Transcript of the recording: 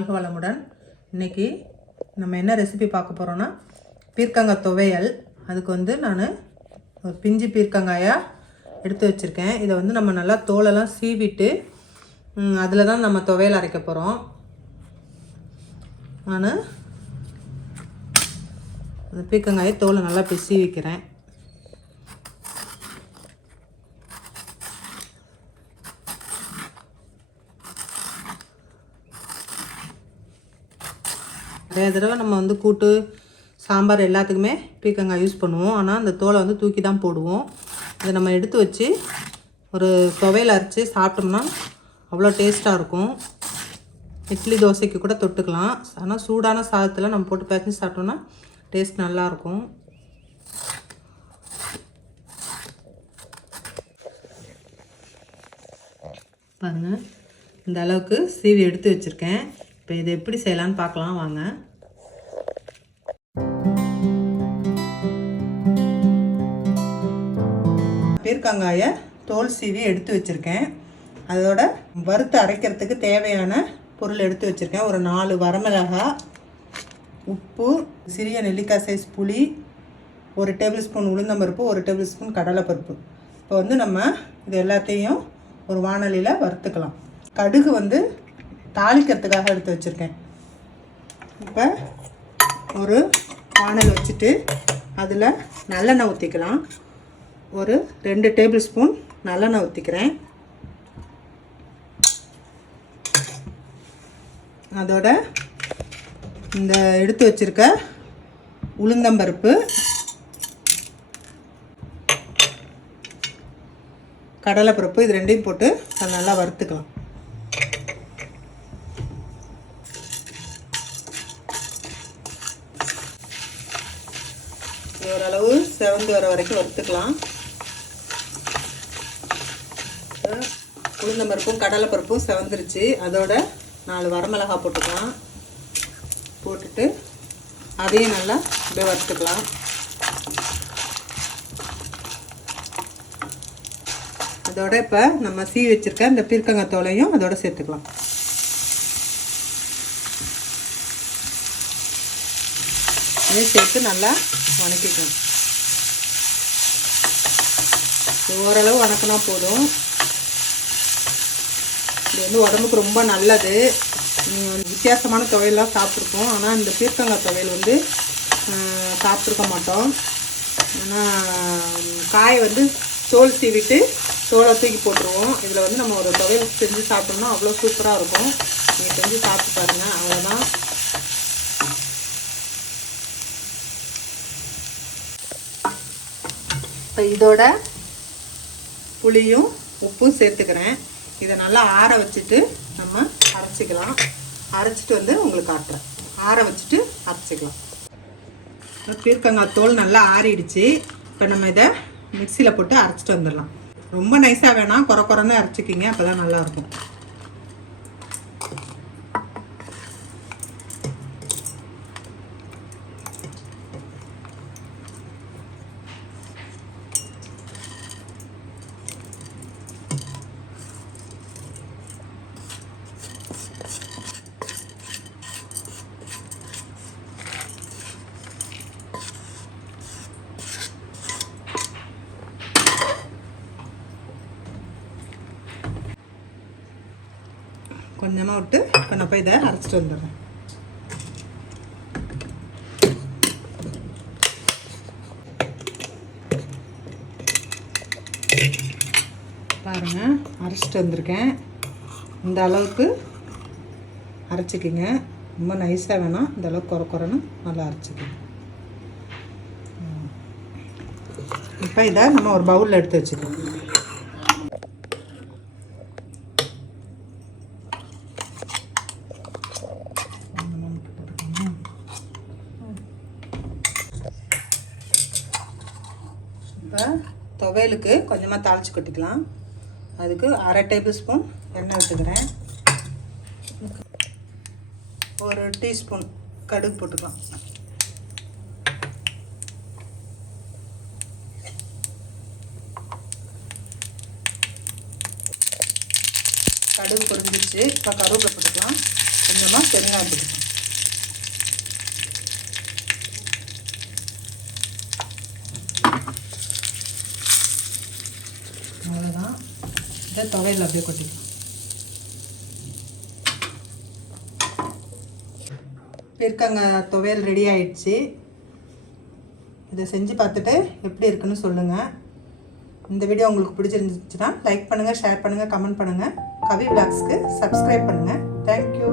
வாழ்க வளமுடன். இன்றைக்கி நம்ம என்ன ரெசிபி பார்க்க போகிறோன்னா பீர்க்கங்காய் துவையல். அதுக்கு வந்து நான் ஒரு பிஞ்சு பீர்க்கங்காயாக எடுத்து வச்சுருக்கேன். இதை வந்து நம்ம நல்லா தோலெல்லாம் சீவிட்டு அதில் தான் நம்ம துவையல் அரைக்க போகிறோம். நான் அந்த பீர்க்கங்காயை தோலை நல்லா பிசி வைக்கிறேன். நிறைய தடவை நம்ம வந்து கூட்டு சாம்பார் எல்லாத்துக்குமே பீர்க்கங்காய் யூஸ் பண்ணுவோம். ஆனால் அந்த தோலை வந்து தூக்கி தான் போடுவோம். இதை நம்ம எடுத்து வச்சு ஒரு துவையல் அரைச்சி சாப்பிட்டோம்னா அவ்வளோ டேஸ்ட்டாக இருக்கும். இட்லி தோசைக்கு கூட தொட்டுக்கலாம். ஆனால் சூடான சாதத்தில் நம்ம போட்டு பேசி சாப்பிட்டோம்னா டேஸ்ட் நல்லாயிருக்கும். பாருங்கள், இந்த அளவுக்கு சீவி எடுத்து வச்சுருக்கேன். இப்போ இதை எப்படி செய்யலான்னு பார்க்கலாம் வாங்க. பீர்க்கங்காயை தோல் சீவி எடுத்து வச்சுருக்கேன். அதோட வறுத்து அரைக்கிறதுக்கு தேவையான பொருள் எடுத்து வச்சுருக்கேன். ஒரு 4 வரமிளகாய், உப்பு, சிறிய நெல்லிக்காய் சைஸ் புளி, 1 டேபிள் ஸ்பூன் உளுந்தம்பருப்பு, 1 டேபிள் ஸ்பூன் கடலைப்பருப்பு. இப்போ வந்து நம்ம இது எல்லாத்தையும் ஒரு வாணலியில் வறுத்துக்கலாம். கடுகு வந்து தாளிக்கிறதுக்காக எடுத்து வச்சுருக்கேன். இப்போ ஒரு வாணல் வச்சுட்டு அதில் நல்லெண்ணெய் ஊற்றிக்கலாம். ஒரு 2 டேபிள் ஸ்பூன் நல்லெண்ணெய் ஊற்றிக்கிறேன். அதோட இந்த எடுத்து வச்சுருக்க உளுந்தம்பருப்பு, கடலைப்பருப்பு, இது ரெண்டையும் போட்டு அதை நல்லா வறுத்துக்கலாம். ஓரளவு செவந்து வர வரைக்கும் வறுத்துக்கலாம். உளுந்தம்பருப்பும் கடலைப்பருப்பும் செவந்துருச்சு. அதோட 4 வரமிளகாய் போட்டுக்கலாம். போட்டுட்டு அதையும் நல்லா அப்படியே வறுத்துக்கலாம். அதோட இப்போ நம்ம சீவி வச்சுருக்க இந்த பீர்க்கங்காய் தோலையும் அதோட சேர்த்துக்கலாம். இதையும் சேர்த்து நல்லா வணக்கிக்கலாம். ஓரளவு வணக்கினா போதும். இது வந்து உடம்புக்கு ரொம்ப நல்லது. வித்தியாசமான துவையெல்லாம் சாப்பிட்ருப்போம். ஆனால் இந்த பீர்க்கங்காய் துவையல் வந்து சாப்பிட்ருக்க மாட்டோம். ஆனால் காயை வந்து தோல் சீவிட்டு தோலை தூக்கி போட்டுருவோம். இதில் வந்து நம்ம ஒரு துவையல் செஞ்சு சாப்பிட்டோம்னா அவ்வளோ சூப்பராக இருக்கும். நீங்கள் செஞ்சு சாப்பிட்டு பாருங்கள். அவ்வளோதான். இப்போ இதோட புளியும் உப்பும் சேர்த்துக்கிறேன். இதை நல்லா ஆற வச்சுட்டு நம்ம அரைச்சிக்கலாம். அரைச்சிட்டு வந்து உங்களுக்கு காட்டுறேன். ஆற வச்சுட்டு அரைச்சிக்கலாம். பீர்க்கங்காய் தோல் நல்லா ஆறிடுச்சு. இப்போ நம்ம இதை மிக்சியில் போட்டு அரைச்சிட்டு வந்துடலாம். ரொம்ப நைஸாக வேணாம், குறை குறைன்னு அரைச்சிக்கிங்க. அப்போ தான் நல்லாயிருக்கும். கொஞ்சமாக விட்டு இப்போ நான் போய் இதை அரைச்சிட்டு வந்துடுறேன். பாருங்கள், அரைச்சிட்டு வந்திருக்கேன். இந்த அளவுக்கு அரைச்சிக்கிங்க. ரொம்ப நைஸாக வேணாம், இந்த அளவுக்கு குறை குறைன்னு நல்லா அரைச்சிக்கிங்க. இப்போ இதை நம்ம ஒரு பவுலில் எடுத்து வச்சுக்கலாம். இப்போ துவையலுக்கு கொஞ்சமாக தாளித்து கொட்டிக்கலாம். அதுக்கு 1/2 டேபிள் ஸ்பூன் எண்ணெய் விட்டுக்கிறேன். 1 டீஸ்பூன் கடுகு போட்டுக்கலாம். கடுகு பொரிஞ்சிச்சு. இப்போ கருவேப்பிலை போட்டுக்கலாம். கொஞ்சமாக பெருங்காயம் போட்டுக்கலாம். அவ்வளோதான். இதை துவையல் அப்படியே கொட்டிக்கலாம். பீர்க்கங்காய் துவையல் ரெடி ஆயிடுச்சு. இதை செஞ்சு பார்த்துட்டு எப்படி இருக்குன்னு சொல்லுங்கள். இந்த வீடியோ உங்களுக்கு பிடிச்சிருந்துச்சுன்னா லைக் பண்ணுங்கள், ஷேர் பண்ணுங்கள், கமெண்ட் பண்ணுங்கள். கவி விலாக்ஸ்க்கு சப்ஸ்கிரைப் பண்ணுங்கள். தேங்க்யூ.